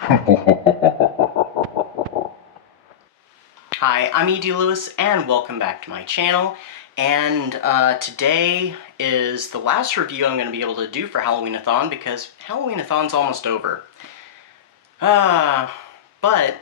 Hi, I'm E.D. Lewis, and welcome back to my channel. And today is the last review I'm going to be able to do for Halloweenathon because Halloweenathon's almost over. But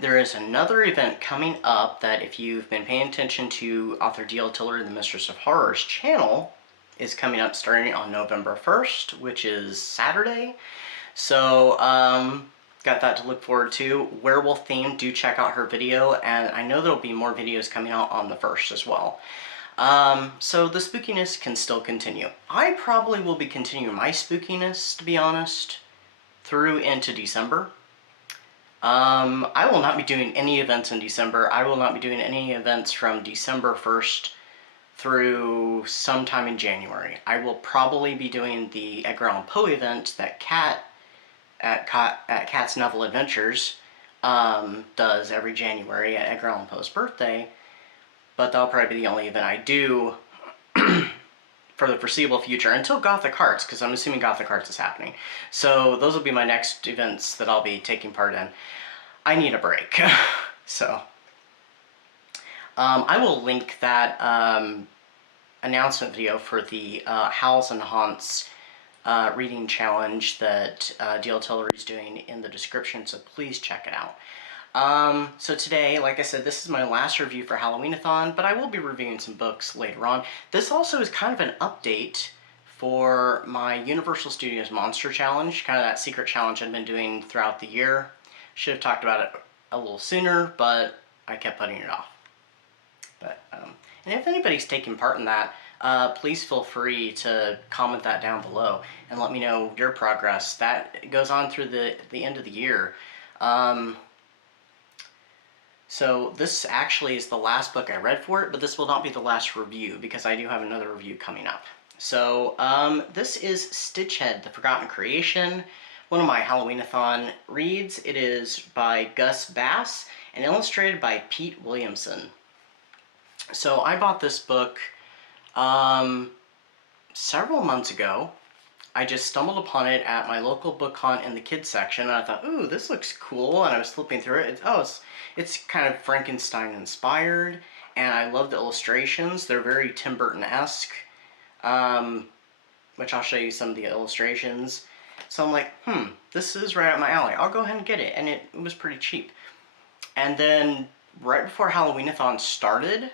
there is another event coming up that, if you've been paying attention to author D.L. Tiller, the Mistress of Horror's channel, is coming up starting on November 1st, which is Saturday. So, got that to look forward to. Werewolf themed, do check out her video, and I know there'll be more videos coming out on the 1st as well. So the spookiness can still continue. I probably will be continuing my spookiness, to be honest, through into December. I will not be doing any events in December. I will not be doing any events from December 1st through sometime in January. I will probably be doing the Edgar Allan Poe event that at Cat's Novel Adventures does every January at Edgar Allan Poe's birthday, but that'll probably be the only event I do for the foreseeable future until Gothic Hearts, because I'm assuming Gothic Hearts is happening. So those will be my next events that I'll be taking part in. I need a break. So I will link that announcement video for the Howls Haunts Reading challenge that D.L. Tiller is doing in the description, so please check it out. So today, like I said, this is my last review for Halloweenathon, but I will be reviewing some books later on. This also is kind of an update for my Universal Studios Monster Challenge, kind of that secret challenge I've been doing throughout the year. Should have talked about it a little sooner, but I kept putting it off. But, and if anybody's taking part in that, please feel free to comment that down below and let me know your progress. That goes on through the end of the year. So this actually is the last book I read for it, but this will not be the last review because I do have another review coming up. So this is Stitchhead, The Forgotten Creation, one of my Halloweenathon reads. It is by Gus Bass and illustrated by Pete Williamson. So I bought this book several months ago. I just stumbled upon it at my local book hunt in the kids section, and I thought, ooh, this looks cool, and I was flipping through it. It's kind of Frankenstein inspired, and I love the illustrations. They're very Tim Burton-esque, which I'll show you some of the illustrations. So I'm like, this is right up my alley. I'll go ahead and get it, and it was pretty cheap. And then right before Halloweenathon started,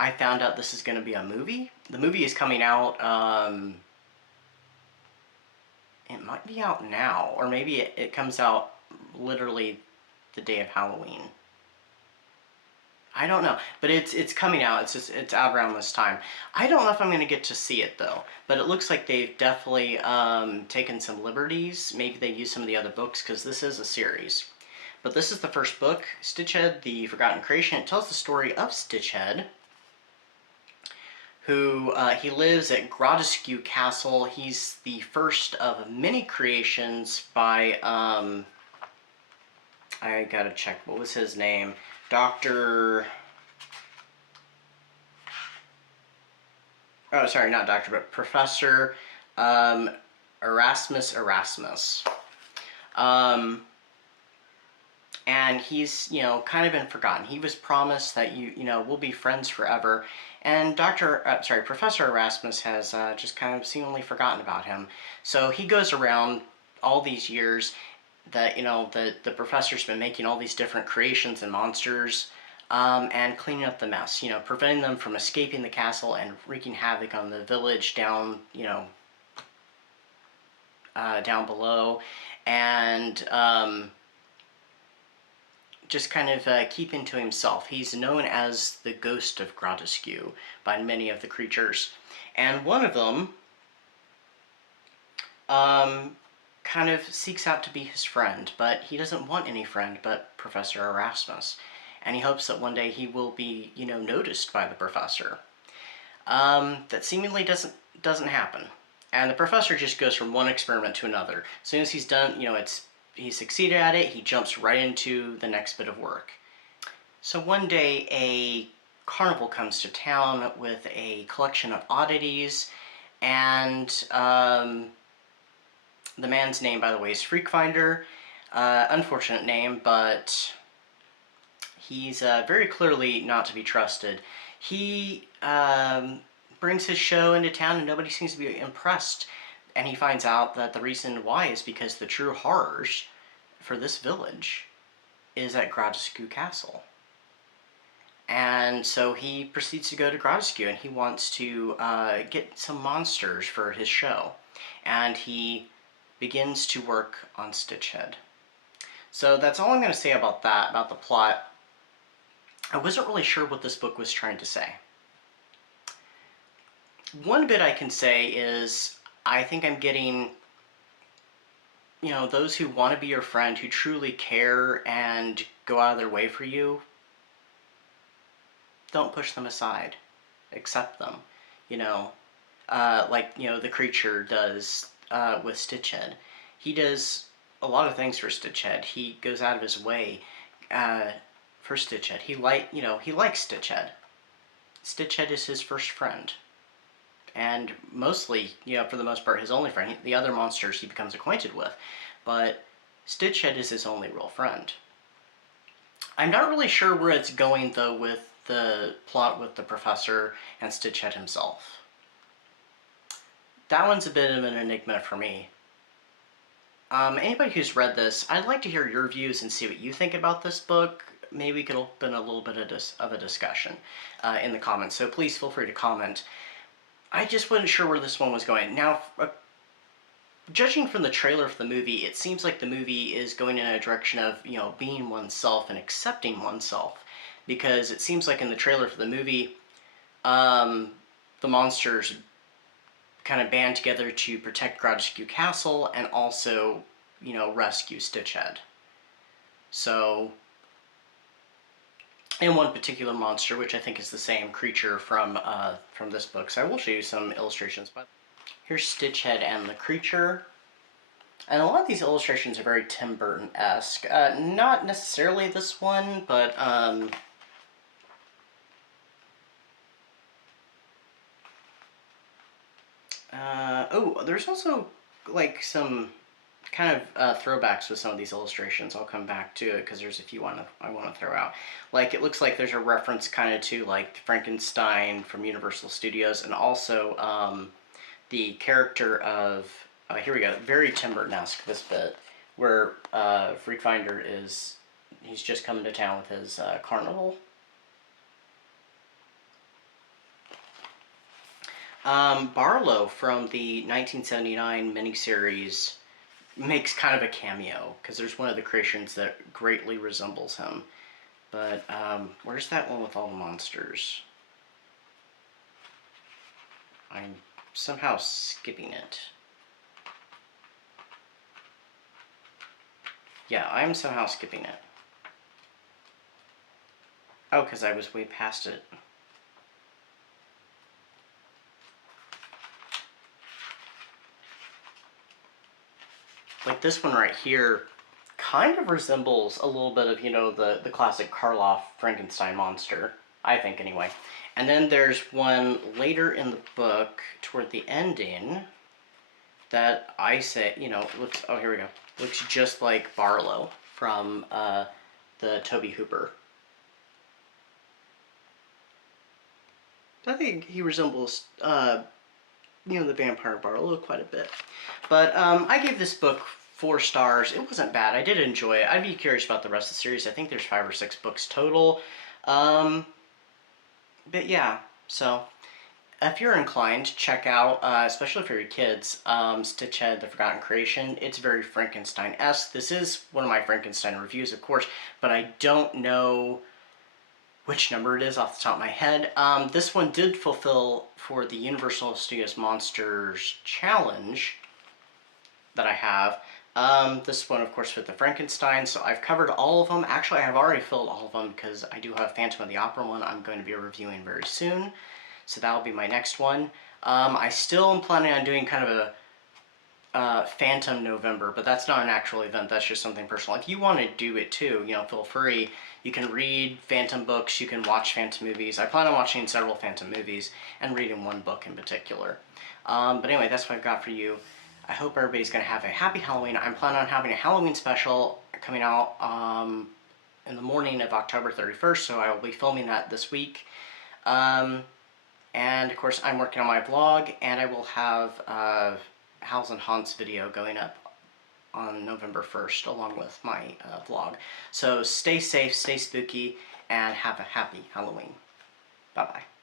I found out this is going to be a movie. The movie is coming out, it might be out now, or maybe it comes out literally the day of Halloween. I don't know, but it's coming out. It's out around this time. I don't know if I'm going to get to see it though, but it looks like they've definitely taken some liberties. Maybe they use some of the other books because this is a series. But this is the first book, Stitchhead, The Forgotten Creation. It tells the story of Stitchhead, who he lives at Grotesque Castle. He's the first of many creations by, I gotta check, what was his name? Dr. Oh, sorry, not Doctor, but Professor Erasmus. And he's, kind of been forgotten. He was promised that we'll be friends forever. And Professor Erasmus has just kind of seemingly forgotten about him. So he goes around all these years that, the professor's been making all these different creations and monsters and cleaning up the mess, preventing them from escaping the castle and wreaking havoc on the village down, down below. And just kind of keeping to himself. He's known as the Ghost of Grotesque by many of the creatures. And one of them kind of seeks out to be his friend, but he doesn't want any friend but Professor Erasmus. And he hopes that one day he will be, noticed by the professor. That seemingly doesn't happen. And the professor just goes from one experiment to another. As soon as he's done, he succeeded at it, he jumps right into the next bit of work. So one day a carnival comes to town with a collection of oddities, and the man's name, by the way, is Freakfinder. Unfortunate name, but he's very clearly not to be trusted. He brings his show into town and nobody seems to be impressed. And he finds out that the reason why is because the true horrors for this village is at Gradiscu Castle. And so he proceeds to go to Gradiscu and he wants to get some monsters for his show. And he begins to work on Stitchhead. So that's all I'm going to say about that, about the plot. I wasn't really sure what this book was trying to say. One bit I can say is I think I'm getting, you know, those who want to be your friend, who truly care and go out of their way for you, don't push them aside. Accept them. You know, like, you know, the creature does with Stitchhead. He does a lot of things for Stitchhead. He goes out of his way for Stitchhead. He likes Stitchhead. Stitchhead is his first friend. And mostly, you know, for the most part, his only friend. The other monsters he becomes acquainted with. But Stitchhead is his only real friend. I'm not really sure where it's going, though, with the plot with the professor and Stitchhead himself. That one's a bit of an enigma for me. Anybody who's read this, I'd like to hear your views and see what you think about this book. Maybe we could open a little bit of a discussion in the comments, so please feel free to comment. I just wasn't sure where this one was going. Now, judging from the trailer for the movie, it seems like the movie is going in a direction of, you know, being oneself and accepting oneself. Because it seems like in the trailer for the movie, the monsters kind of band together to protect Gradiscu Castle and also, you know, rescue Stitchhead. So, and one particular monster, which I think is the same creature from this book. So I will show you some illustrations. But here's Stitchhead and the creature. And a lot of these illustrations are very Tim Burton-esque. Not necessarily this one, but oh, there's also like some kind of throwbacks with some of these illustrations. I'll come back to it because there's a few I want to throw out. Like, it looks like there's a reference kind of to like Frankenstein from Universal Studios, and also the character of here we go, very Tim Burton-esque, this bit where Freak Finder he's just coming to town with his carnival. Barlow from the 1979 miniseries makes kind of a cameo, because there's one of the creations that greatly resembles him. But, where's that one with all the monsters? I'm somehow skipping it. Yeah, I'm somehow skipping it. Oh, because I was way past it. Like this one right here kind of resembles a little bit of, you know, the classic Karloff Frankenstein monster, I think anyway. And then there's one later in the book, toward the ending, that I say, you know, looks, oh, here we go, looks just like Barlow from the Tobe Hooper. I think he resembles, you know, the vampire Barlow quite a bit. But I gave this book 4 stars. It wasn't bad. I did enjoy it. I'd be curious about the rest of the series. I think there's 5 or 6 books total. But yeah, so if you're inclined, check out, especially for your kids, Stitchhead, The Forgotten Creation. It's very Frankenstein-esque. This is one of my Frankenstein reviews, of course, but I don't know which number it is off the top of my head. This one did fulfill for the Universal Studios Monsters Challenge that I have. This one, of course, fit the Frankenstein, so I've covered all of them. Actually, I have already filled all of them because I do have Phantom of the Opera one I'm going to be reviewing very soon. So that'll be my next one. I still am planning on doing kind of a Phantom November, but that's not an actual event, that's just something personal. If you want to do it too, you know, feel free. You can read Phantom books, you can watch Phantom movies. I plan on watching several Phantom movies and reading one book in particular. But anyway, that's what I've got for you. I hope everybody's going to have a happy Halloween. I'm planning on having a Halloween special coming out in the morning of October 31st, so I will be filming that this week. And of course, I'm working on my vlog, and I will have Howls and Haunts video going up on November 1st along with my vlog. So stay safe, stay spooky, and have a happy Halloween. Bye-bye.